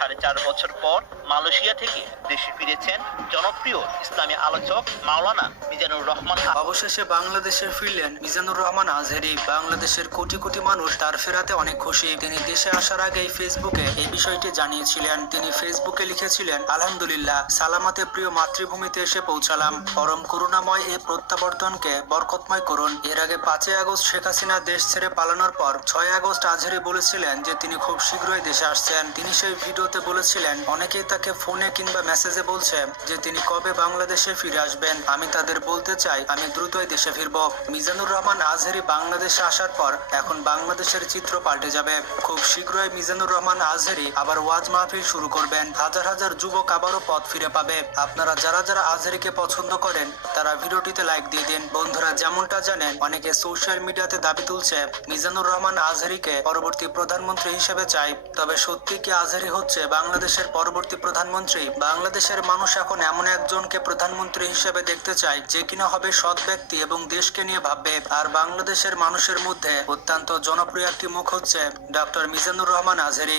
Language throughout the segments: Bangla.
4.5 বছর পর মালয়েশিয়া থেকে দেশে ফিরেছেন জনপ্রিয় ইসলামী আলোচক মাওলানা মিজানুর রহমান। অবশেষে বাংলাদেশে ফিরলেন মিজানুর রহমান আজহারী। বাংলাদেশের কোটি কোটি মানুষ তার ফেরাতে অনেক খুশি। তিনি দেশে আসার আগেই ফেসবুকে এই বিষয়টি জানিয়েছিলেন। তিনি ফেসবুকে লিখেছিলেন, আলহামদুলিল্লাহ, সালামাতে প্রিয় মাতৃভূমিতে এসে পৌঁছালাম। পরম করুণাময় এই প্রত্যাবর্তনকে বরকতময় করুন। এর আগে 5 আগস্ট শেখ হাসিনা দেশ ছেড়ে পালানোর পর 6 আগস্ট আজহারী বলেছিলেন যে তিনি খুব শীঘ্রই দেশে আসছেন। তিনি সেই ভিডিওতে বলেছিলেন, অনেকেই তাকে ফোনে কিংবা মেসেজে বলছে যে তিনি কবে বাংলাদেশে ফিরে আসবেন। আমি তাদের বলতে চাই, আমি দ্রুতই দেশে ফিরব। মিজানুর রহমান আজহারী বাংলাদেশে আসার পর এখন বাংলাদেশের চিত্র পাল্টে যাবে। খুব শীঘ্রই মিজানুর রহমান আজহারী আবার ওয়াজ মাহফিল শুরু করবেন। হাজার হাজার যুবক আবারও পথ ফিরে পাবে। আপনারা যারা যারা আজহারীকে পছন্দ করেন তারা ভিডিওটিতে লাইক দিয়ে দিন। বন্ধুরা, যেমনটা জানেন, অনেকে সোশ্যাল মিডিয়াতে দাবি তুলছে মিজানুর রহমান আজহারীকে পরবর্তী প্রধানমন্ত্রী হিসেবে চাই। তবে সত্যি কি আজহারী হচ্ছে বাংলাদেশের পরবর্তী প্রধানমন্ত্রী? বাংলাদেশের মানুষ এখন এমন একজনকে প্রধানমন্ত্রী হিসেবে দেখতে চায় যে কিনা হবে সৎ ব্যক্তি এবং দেশকে নিয়ে ভাববে। আর বাংলাদেশের মানুষের মধ্যে অত্যন্ত জনপ্রিয় একটি মুখ হচ্ছে ডক্টর মিজানুর রহমান আজহারী।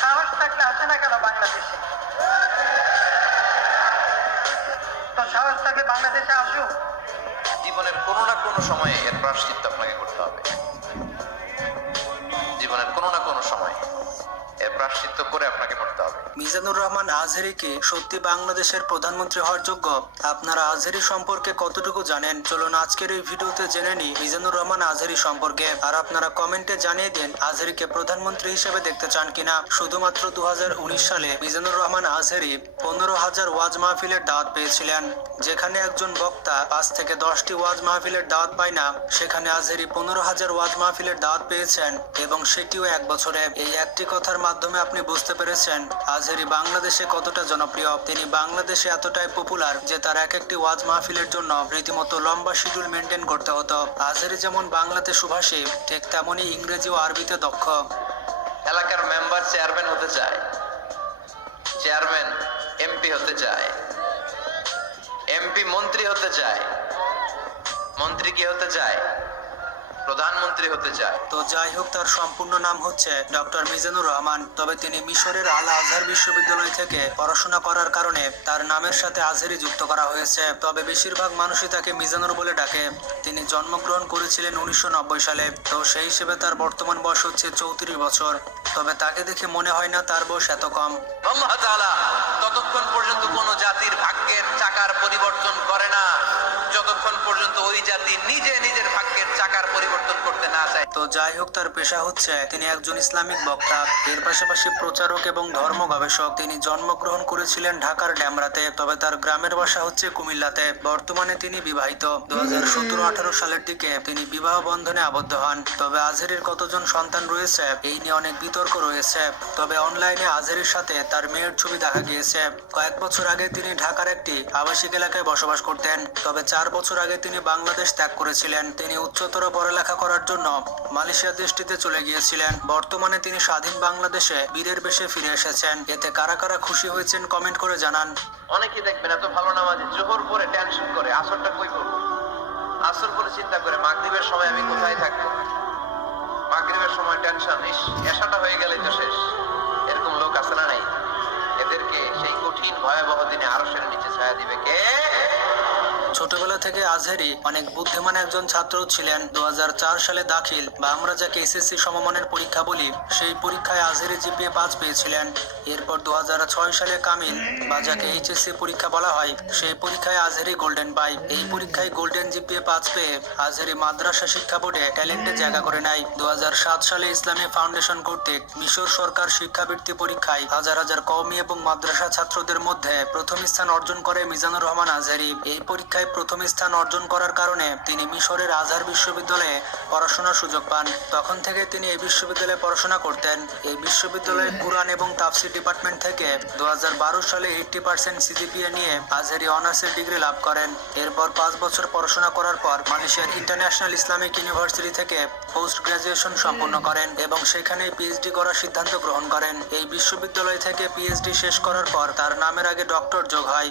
সাহস থাকলে আসে না কেন বাংলাদেশে? তো সাহস থাকলে বাংলাদেশে আসুক। জীবনের কোনো না কোনো সময়ে এর প্রায়শ্চিত্ত আপনাকে করতে হবে। জীবনের কোনো না কোনো সময় এর প্রায়শ্চিত্ত করে আপনাকে মরতে হবে। মিজানুর রহমান আজহারী কি সত্যি বাংলাদেশের প্রধানমন্ত্রী হওয়ার যোগ্য? আপনারা আজহারী সম্পর্কে কতটুকু জানেন? চলুন আজকের এই ভিডিওতে জেনে নিই মিজানুর রহমান আজহারী সম্পর্কে। আর আপনারা কমেন্টে জানিয়ে দিন আজহারীকে প্রধানমন্ত্রী হিসেবে দেখতে চান কিনা। শুধুমাত্র 2019 সালে মিজানুর রহমান আজহারী 15,000 ওয়াজ মাহফিলের দাওয়াত পেয়েছিলেন। যেখানে একজন বক্তা 5 থেকে 10টি ওয়াজ মাহফিলের দাওয়াত পায় না, সেখানে আজহারী 15,000 ওয়াজ মাহফিলের দাওয়াত পেয়েছেন, এবং সেটিও 1 বছরে। এই একটি কথার মাধ্যমে আপনি বুঝতে পেরেছেন আজহারী বাংলাদেশে কতটা জনপ্রিয়। তিনি বাংলাদেশে এতটাই পপুলার যে তার এক একটি ওয়াজ মাহফিলের জন্য রীতিমতো লম্বা শিডিউল মেনটেন করতে হতো। আজহারী যেমন বাংলাতে সুভাষী, ঠিক তেমনি ইংরেজি ও আরবিতে দক্ষ। এলাকার মেম্বার চেয়ারম্যান হতে চায়, চেয়ারম্যান এমপি হতে চায়, এমপি মন্ত্রী হতে চায়, মন্ত্রী কি হতে চায়? প্রধানমন্ত্রী হতে চায়। তো যাই হোক, তার সম্পূর্ণ নাম হচ্ছে ডক্টর মিজানুর রহমান। তবে তিনি মিশরের আল আজহার বিশ্ববিদ্যালয় থেকে পড়াশোনা করার কারণে তার নামের সাথে আজহারী যুক্ত করা হয়েছে। তবে বেশিরভাগ মানুষই তাকে মিজানুর বলে ডাকে। তিনি জন্মগ্রহণ করেছিলেন 1990 সালে। তো সেই হিসেবে তার বর্তমান বয়স হচ্ছে 34 বছর। তবে তাকে দেখে মনে হয় না তার বয়স এত কম। আল্লাহ তাআলা ততক্ষণ পর্যন্ত কোন জাতির ভাগ্যের চাকার পরিবর্তন করে না যতক্ষণ পর্যন্ত ওই জাতি নিজে নিজের ভাগ্যের চাকার পরিবর্তন করতে না চায়। তো যাই হোক, তার পেশা হচ্ছে তিনি একজন ইসলামিক বক্তা। এর পাশাপাশি প্রচারক এবং ধর্ম গবেষক। তিনি জন্মগ্রহণ করেছিলেন ঢাকার ডেমরাতে, তবে তার গ্রামের বাসা হচ্ছে কুমিল্লাতে। বর্তমানে তিনি বিবাহিত। 2017-18 সালের দিকে তিনি বিবাহ বন্ধনে আবদ্ধ হন। তবে আজহারীর কতজন সন্তান রয়েছে এই নিয়ে অনেক বিতর্ক রয়েছে। তবে অনলাইনে আজহারীর সাথে তার মেয়ের ছবি দেখা গিয়েছে। কয়েক বছর আগে তিনি ঢাকার একটি আবাসিক এলাকায় বসবাস করতেন। তবে 4 বছর আগে তিনি বাংলাদেশ ত্যাগ করেছিলেন। তিনি উচ্চতর পড়ালেখা করার জন্য মালয়েশিয়া দেশটিতে চলে গিয়েছিলেন। বর্তমানে তিনি স্বাধীন বাংলাদেশে বীরের বেশে ফিরে এসেছেন। এতে কারা কারা খুশি হয়েছেন কমেন্ট করে জানান। অনেকেই দেখবেন এত ভালো নামাজি, জোহর পরে টেনশন করে আসরটা কই করব, আসর পরে চিন্তা করে মাগরিবের সময় আমি কোথায় থাকবো, মাগরিবের সময় টেনশন, এশাটা হয়ে গেলেই তো শেষ। এরকম লোক আছে না নাই? এদেরকে সেই কঠিন ভয়াবহ দিনে আরশের নিচে ছায়া দিবে কে? ছোটবেলা থেকে আজহারী অনেক বুদ্ধিমান একজন ছাত্র ছিলেন। 2004 সালে দাখিল বা আমরা যাকে এসএসসি সমমানের পরীক্ষা বলি, সেই পরীক্ষায় আজহারী জিপিএ 5 পেয়েছিলেন। এরপর 2006 সালে কামিল বা যাকে এইচএসসি পরীক্ষা বলা হয়, সেই পরীক্ষায় আজহারী গোল্ডেন পায়। এই পরীক্ষায় গোল্ডেন জিপিএ 5 পেয়ে আজহারী মাদ্রাসা শিক্ষা বোর্ডে ট্যালেন্টে জায়গা করে নেয়। 2007 সালে ইসলামী ফাউন্ডেশন কর্তৃক মিশর সরকার শিক্ষাবৃত্তি পরীক্ষায় হাজার হাজার কওমি এবং মাদ্রাসা ছাত্রদের মধ্যে প্রথম স্থান অর্জন করে মিজানুর রহমান আজহারী। এই পরীক্ষায় প্রথম স্থান অর্জন করার কারণে তিনি মিশরের আজহার বিশ্ববিদ্যালয়ে পড়াশোনার সুযোগ পান। তখন থেকে তিনি এই বিশ্ববিদ্যালয়ে পড়াশোনা করতেন। এই বিশ্ববিদ্যালয়ের কুরআন এবং তাফসির ডিপার্টমেন্ট থেকে 2012 সালে 80% সিজিপিএ নিয়ে আজহারী অনার্সের ডিগ্রি লাভ করেন। এরপর 5 বছর পড়াশোনা করার পর মালয়েশিয়ার ইন্টারন্যাশনাল ইসলামিক ইউনিভার্সিটি থেকে পোস্ট গ্রাজুয়েশন সম্পন্ন করেন এবং সেখানে পিএইচডি করার সিদ্ধান্ত গ্রহণ করেন। এই বিশ্ববিদ্যালয় থেকে পিএইচডি শেষ করার পর তার নামের আগে ডক্টর যোগ হয়।